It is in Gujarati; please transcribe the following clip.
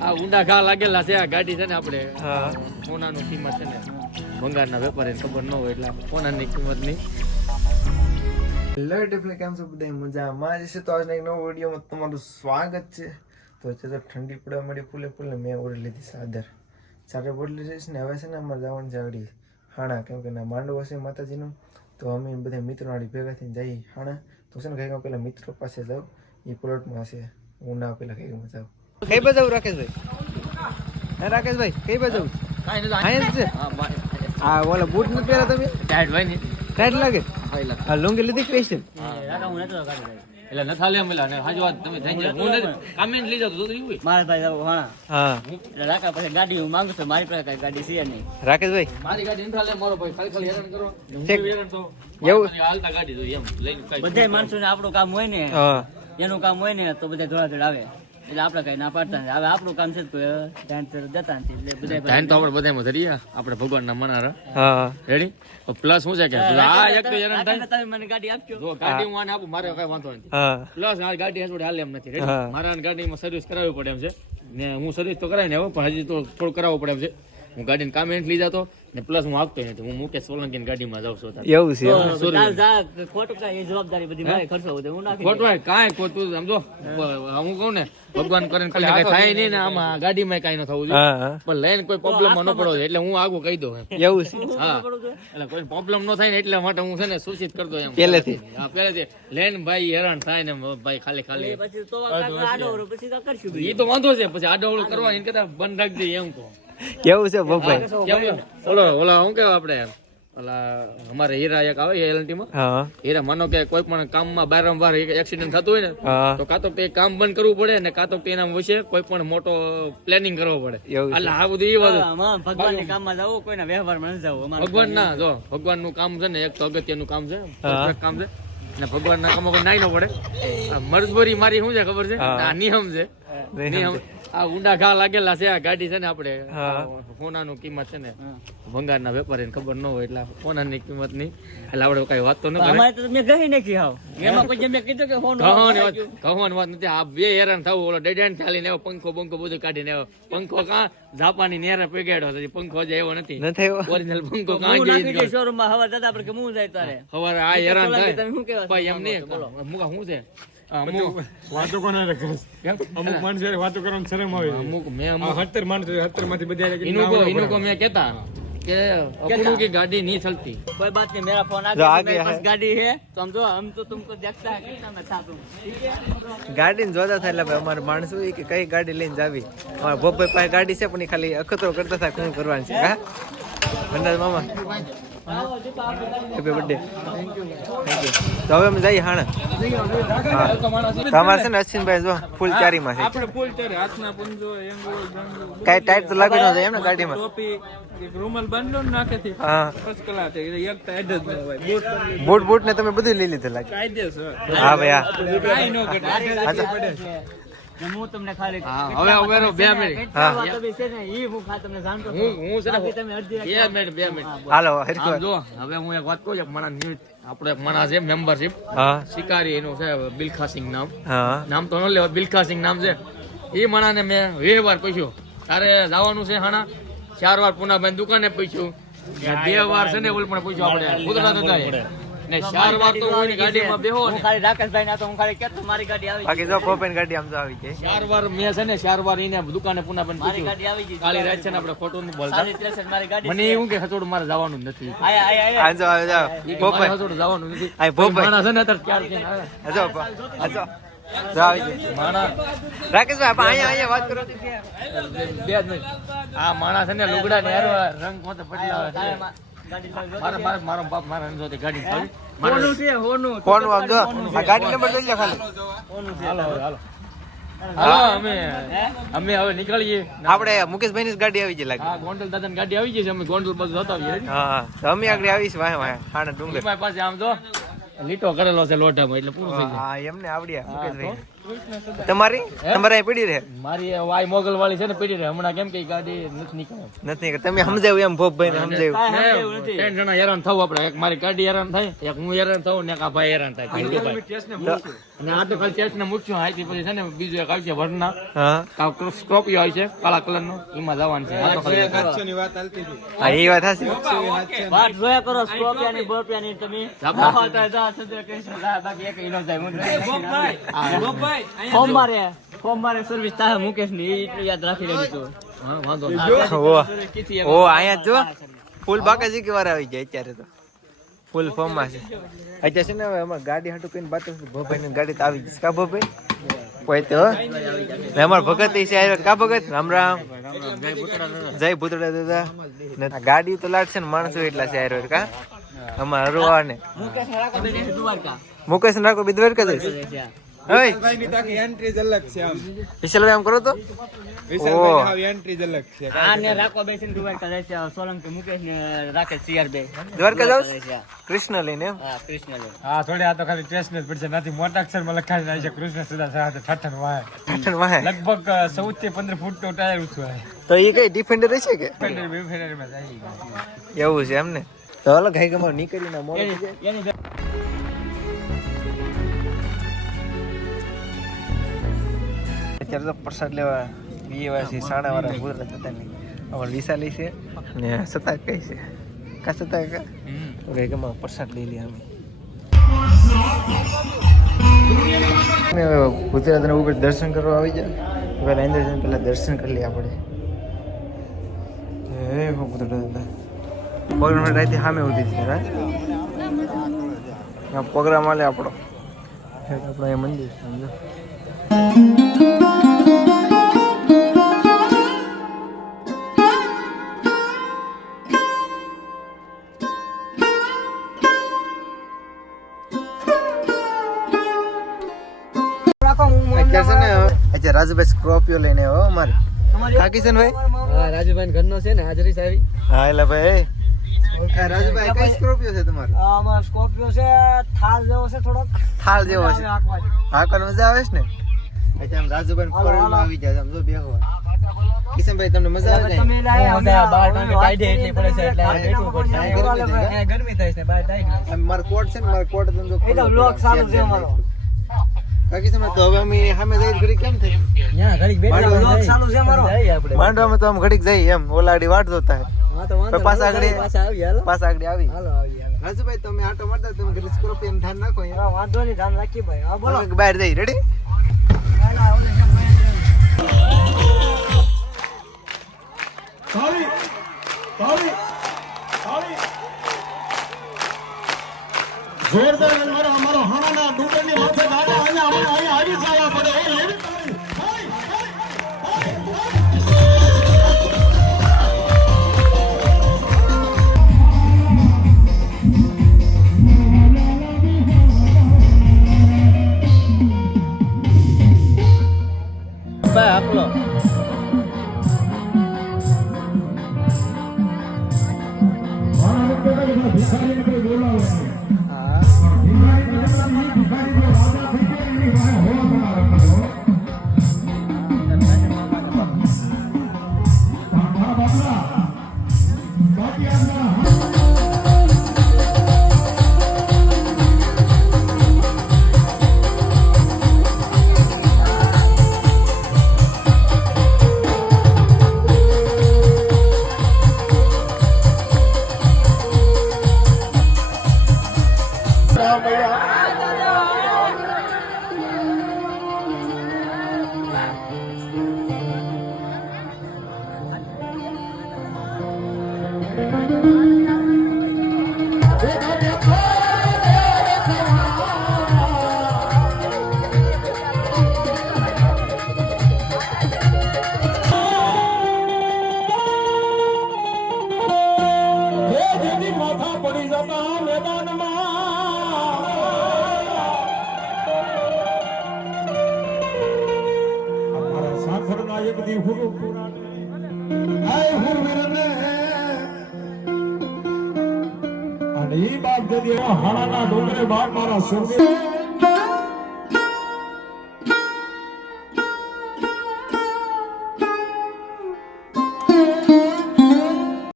આ ઊંડા ઘા લાગેલા છે આ ગાડી છે ને આપણે હા. સોનાનું કિંમત છે ને ભંગારના વેપારીને ખબર ન હોય એટલે આપણે સોનાની કિંમત નહીં હેલો એટલે કેમ છો બધા? મજામાં જ છે. તો આજના એક નવો વિડીયોમાં તમારું સ્વાગત છે. તો છે તો ઠંડી પડવા મળી ફૂલે ફૂલે મેં ઓઢી લીધી સાદર ચારે બોટલી રહીશ ને હવે છે ને અમારે જવાનું જાગડી હાણા. કેમ કે ના માંડવો છે માતાજીનું. તો અમે બધા મિત્રો ભેગા થઈને જઈએ હાણા. તો છે ને કંઈક પેલા મિત્રો પાસે જાઉં એ પ્લોટમાં છે હું ના પેલા કંઈકમાં જાઉં કઈ બાજુ રાકેશભાઈ હે રાકેશભાઈ કઈ બાજુ કાંઈ નથી અહીંયા જ છે હા ઓલા બૂટ નથી પહેરા તમે ટાઈટ હોય ને ટાઈટ લાગે હા લુંગી લીધી સ્પેશિયલ એટલે ન થાલે એમ એટલે હાજો તમે થઈ જાય હું નથી કમેન્ટ લઈ જાવ તો તો એવું મારા ભાઈ જાવ હા એટલે રાખા પછી ગાડી હું માંગુ છું મારી પાસે કઈ ગાડી છે નહીં રાકેશભાઈ મારી ગાડી ન થાલે મારો ભાઈ ખાલી ખાલી હેરાન કરો હું હેરાન તો એવું? મારી હાલતા ગાડી જોઈએ એમ. લઈને કાંઈ બધા માણસો ને આપણું કામ હોય ને એનું કામ હોય ને તો બધા ધોળા ધોળ આવે. એટલે આપણે કઈ ના પાડતા નથી હવે આપણું કામ છે કોઈ ધ્યાન તો દેતા નથી. એટલે બધા તો આપણે બધામાં ધરીએ આપણે ભગવાનના મનારા. હા. રેડી પ્લસ શું છે કે? આ એક તો જરા તમે મને ગાડી આપજો. જો ગાડી હું આને આપું મારે કઈ વાંધો નથી. પ્લસ આ ગાડી હજુ હાલે એમ નથી. રેડી મારા ગાડીમાં સર્વિસ કરાવવી પડે એમ છે. ને હું સર્વિસ તો કરાવી ને હવે પણ હજી તો થોડું કરાવવું પડે એમ છે. હું ગાડીને કામ એન્ટ લઈ જતો ને પ્લસ હું આપતો નથી. હું મુકેશ સોલંકી ગાડીમાં જાઉં છું એવું છે ખોટું કાંઈ જવાબદારી બધી મારી ખર્ચો હું નાખી ખોટું કાંઈ ખોટું સમજો? હું. કહું ને ભગવાન કરીને ખાલી કઈ થાય નહીં ને આમાં ગાડીમાં કઈ ન થવું જોઈએ. પણ લઈને કોઈ પ્રોબ્લેમ ન પડવો એટલે હું આગળ કહી દઉં એવું છે. હા એટલે કોઈ પ્રોબ્લેમ ન થાય ને એટલા માટે હું છે ને સૂચિત કરતો એમ. પહેલેથી? હા પહેલેથી. લઈને ભાઈ હેરાન થાય ને ભાઈ ખાલી ખાલી. પછી તો આડો પછી કરશું એ તો વાંધો છે. પછી આડોવડું કરવા એને કરતા બંધ રાખજે એમ કહો. કેવું છે કેમ ઓલો ઓલા શું કેવા આપણે? ઓલા અમારે હીરા એક આવે એલટી માં હીરા માનો કે કોઈ પણ કામમાં બારંવાર એક્સિડન્ટ થતું હોય ને તો કાં તો તે કામ બંધ કરવું પડે ને કાં તો તેના વિશે કોઈ પણ મોટો પ્લાનિંગ કરવો પડે. એટલે આ બધું એ વાત ભગવાન કામમાં જવું કોઈના વ્યવહારમાં ન જવું ભગવાન ના જો ભગવાનનું કામ છે ને એક તો અગત્યનું કામ છે કામ છે ને ભગવાન ના કામ કોઈ નાઈ ન પડે. આ મરજબરી મારી શું છે ખબર છે? આ નિયમ છે. નિયમ આ ઊંડા ઘા લાગેલા છે આ ગાડી છે ને આપણે હા. સોનાનું કિંમત છે ને હા. ભંગારના વેપારીને ખબર ન હોય એટલે સોનાની કિંમતની એટલે આપણે કઈ વાત તો ન કરે. અમારે તો મેં કહી નાખી હાવ. એમાં પછી મેં કીધું કે ફોન કહોની વાત કહોની વાત નથી આ બે હેરાન થવું ઓલો ડેડ ચાલીને એવો પંખો બંખો બધું કાઢીને આવ્યો પંખો કાં જાપાની નેરે પીગાડ્યો છે પંખો જે એવો નથી. ન થયો ઓરિજિનલ પંખો હું કાં નાખી શોરૂમમાં હવા દાદા આપણે કે હું જાય તારે? સવારે આ હેરાન થાય. તમે શું કહેવા ભાઈ એમ નહીં. મુકા શું છે? અમુક વાતો કોને રખસ કેમ? અમુક માણસો હારે વાતો કરવાની શરમ આવે છે. અમુક મેં આ અમુક હત્તર માણસો હત્તર માંથી બધા હારે ઇનુકો ના આવડે ઇનુકો મેં કહેતા કે અપનું की गाड़ी नहीं चलती कोई बात नहीं मेरा फोन आ जो गया आगे मेरे है। पास गाड़ी है तो हम तो हम तो तुमको देखता है कितना मैं था तुम ठीक है ગાડી જોતા થાય એટલે ભાઈ અમારે માણસો એ કે કઈ ગાડી લઈને જાવી અમારા ભોપાઈ પાસે ગાડી છે પણ એ ખાલી અખતરો કરતા થાય શું કરવાનું છે હા ભંડાર મામા હેપી બર્થડે તો હવે અમે જઈએ હાણા. તમારે છે ને અશ્વિનભાઈ જો ફૂલ ચારીમાં છે. આપણે ફૂલ ચારે હાથના પંજો એંગો જંગો ટાઈટ તો લાગી ન જાય એમ ને ગાડીમાં? ટોપી રૂમાલ બાંધલો ને હા. ફર્સ્ટ કલા છે એક ટાઈટ જ ન હોય. બૂટ બૂટ બૂટ ને તમે બધું લઈ લીધેલા કાયદેસર. હા ભાઈ હા. કાઈ ન. ને હું તમને ખાલી હવે હવે બે મિનિટ. કેટલા વાતો છે ને ઈ હું ખા તમને જાણતો હું હું છે ને તમે અડધી બે મિનિટ બે મિનિટ. હાલો જો હવે હું એક વાત કહું એક માણસ ન્યૂઝ આપણો એક માણસ છે મેમ્બરશિપ હા. શિકારી એનું છે બિલખા સિંહ નામ. નામ તો ન લેવા બિલખા સિંહ નામ છે. એ માણાને મેં વે વાર પૂછ્યું તારે જવાનું છે હાણા? ચાર વાર પુનાભાઈ દુકાને પૂછ્યું. બે વાર છે ને ઓલ પણ પૂછ્યું આપણે હતા ને ચાર વાર તો હું ગાડીમાં બેહો ને. ખાલી રાકેશભાઈ ના તો હું ખાલી કેતો મારી ગાડી આવી બાકી જો પોપેન ગાડી આમ તો આવી ગઈ. ચાર વાર મેં છે ને ચાર વાર એને દુકાને પુનાભાઈ મારી ગાડી આવી ગઈ કાલી રાત છે ને આપણે ખોટું નહીં બોલતા મારી ગાડી મને એવું કે હચોડ મારે જવાનું નથી. આયા આયા આયા આજો આજો પોપેન. મારે જવાનું નથી. આ ભોપાઈ. માણસ છે ને અત્યારે ચાર છે આજો આજો જો આવી ગઈ. માણસ રાકેશભાઈ આપણે અહીંયા અહીંયા વાત કરો. બે જ મિનિટ. આ માણસ ને લુગડા ને રંગ કોતે બદલાવે છે. આયા મા- ગાડી લાવી મારે મારે મારો બાપ મારા અંદરથી ગાડી ફાવી. મારે- હોનું છે? હોનું. કોણ આમ જો આ ગાડી નંબર જોઈ લે ખાલી. હોનું છે? હાલો હવે, હાલો. હાલો અમે અમે હવે નીકળીએ. આપણે મુકેશભાઈ ની ગાડી આવી ગઈ લાગે. હા ગોંડલ ગાડી આવી ગઈ છે અમે ગોંડલ બાજુ જતા આવીએ. અમે આગળ આવીશ વાહ વાહ. ડુંગર પાસે આમ તો લીટો કરેલો છે લોટામાં એટલે પૂરું થઈ જાય. હા એમને આવડ્યા મુકેશભાઈ તમારી? તમારે પડી રહે? મારી વાય મોગલ વાળી છે ને પડી રહે. હમણાં કેમ કે ગાડી નથી નીકળે? નથી કે તમે સમજાવ્યું એમ ભોપભાઈ ને સમજાવ્યું. કાંઈ સમજાયું નથી. ત્રણ જણા હેરાન થવું આપણે. એક મારી ગાડી હેરાન થાય એક હું હેરાન થઉં ને એક આ ભાઈ હેરાન થાય. અને આ તો ખાલી ટેસ્ટ ને મૂકશું. હાઈથી પછી છે ને બીજું એક આવશે વરના. હા. સ્કોર્પિયો આવે છે કાળા કલરનું એમાં જવાનું છે. આ હા એ વાત હશે વાત જોયા કરો સોમવારે સોમવારે સર્વિસ તારે મુકેશની એટલું યાદ રાખી લેજો. તું વાંધો. ઓ અહીંયા જો ફૂલ બાકાજી કે વાર આવી જાય અત્યારે તો. ફૂલ ફોર્મમાં છે. અત્યારે છે ને હવે અમાર ગાડી હાટું કઈને બાત ભોભાઈ ની ગાડી તો આવી જશે કા ભોભાઈ? કોઈ તો. અમાર ભગત એ છે કા ભગત? રામ રામ. જય ભૂતડા દાદા. ને ગાડી તો લાગશે ને માણસો એટલા છે આયરો કા? અમાર હરવા ને મુકેશ રાખો બે દિવસ મુકેશ નાખો બિદવાર કા જઈશ છે. આમ. કરો તો? ઓ આને રાખો બેસીને દ્વારકા જાય છે સોલંકી મુકેશને રાખે CR બે દ્વારકા જાવ? જાય છે. કૃષ્ણ લઈને હા કૃષ્ણ લે. હા થોડી આ તો ખાલી ટેસ્ટ જ પડશે નથી મોટા અક્ષરમાં લખાઈ જાય છે કૃષ્ણ સુધા સાથે ઠઠન વાહે. લગભગ ચૌદથી પંદર ફૂટ તો ટાયર ઊંચું તો એ કઈ ડિફેન્ડર છે કે? માં જાય એવું છે એમ ને તો હાલો ઘાઈ ગમો નીકળીને મોડું અત્યારે તો પ્રસાદ લેવા બીએ વાસી સાડા વાળા ભૂતરા થતા નહીં અમાર વિશાલી છે. ને સતા કઈ છે? કા સતા કા તો ઘાઈ ગમો પ્રસાદ લઈ લઈએ અમે. ગુજરાતના ઉપર દર્શન કરવા આવી જાય પેલા અંદર જઈને પેલા દર્શન કરી લઈએ આપણે. હે હો દાદા પ્રોગ્રામ રાતે સામે ઉધી છે આ પ્રોગ્રામ આલે આપણો. આપણો એ મંદિર છે સમજો. સ્કોર્પિયો લઈને આવ્યો અમારે. હા છે ભાઈ હા રાજુભાઈ ઘરનો છે ને હાજરી સાહેબ હા એટલે ભાઈ. રાજુભાઈ કઈ સ્કોર્પિયો છે તમારો? અમારો સ્કોર્પિયો છે થાર જેવો છે થોડોક. થાળ જેવો છે. હા કોણ મજા આવે છે ને? અત્યારે આમ રાજુભાઈ ફોર આવી જાય આમ જો બેહવા. કિશનભાઈ તમને મજા આવે તમે લાયા મજા બહાર કારણ કે ટાઈડે પડે છે એટલે આ પડશે. ગરમી થઈ જાય. ગરમી થાય છે. બહાર ટાઈડ મારો કોટ છે ને મારો કોટ તમે જો એ તો vlog ચાલુ છે અમારો. કાકી તમે તો હવે અમે સામે જઈ ઘડી કેમ થઈ ત્યાં ચાલુ છે. માંડવામાં તો આમ ઘડીક જઈ એમ ઓલાડી વાટ જોતા હા તો વાંધો પાછા આગળ- પાછા આવી હાલો પાછા આગળ આવી હાલો આવી. રાજુભાઈ તમે આટો મારતા તમે સ્કોર્પિયો ધ્યાન નાખો હા, વાંધો નહીં ધ્યાન રાખી ભાઈ હા બોલો બોલો બહાર જઈ રેડી જોરદાર Sunday. હે અને ઈ બાપ જદી હાણાના ડોંગરે બાપ મારા સ્વર્ગે